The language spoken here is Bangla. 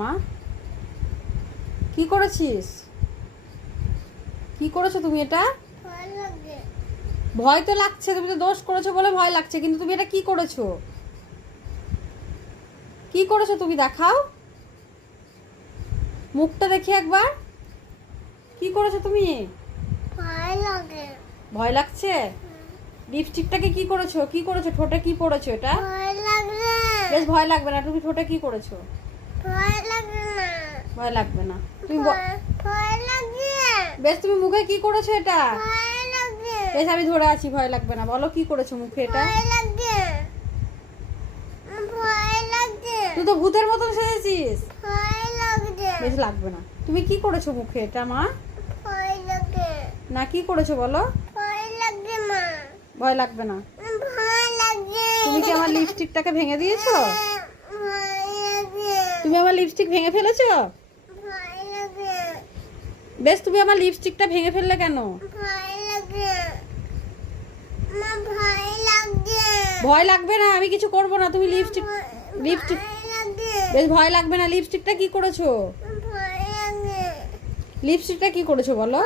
মা? কি করেছিস? কি করেছো তুমি এটা? ভয় তো লাগছে, তুমি তো দোষ করেছো বলে ভয় লাগছে, কিন্তু তুমি এটা কি করেছো? কি করেছো তুমি দেখাও, মুখটা দেখি একবার। কি করেছো তুমি? ভয় লাগছে? লিপস্টিকটাকে কি করেছো? কি করেছো? ঠোঁটে কি পড়েছো এটা? বেশ ভয় লাগবে না, তুমি ঠোঁটে কি করেছো? ভয় লাগবে না তুমি বেশ তুমি মুখে কি করেছো এটা? বেশ আমি ধরে আছি, ভয় লাগবে না, বলো কি করেছো মুখে এটা? তুই তো ভূতের মতন সেজেছিস। বেশ লাগবে না, তুমি কি করেছো মুখে এটা মা? না কি করেছো বলো? ভয় লাগবে না। তুমি কি আমার লিপস্টিকটাকে ভেঙে দিয়েছো? তুমি আমার লিপস্টিক ভেঙে ফেলেছো? বেশ তুমি আমার লিপস্টিকটা ভেঙে ফেললে কেন? ভয় লাগবে না, আমি কিছু করব না, তুমি লিপস্টিক বেশ ভয় লাগবে না। লিপস্টিকটা কি করেছো? লিপস্টিকটা কি করেছো বলো?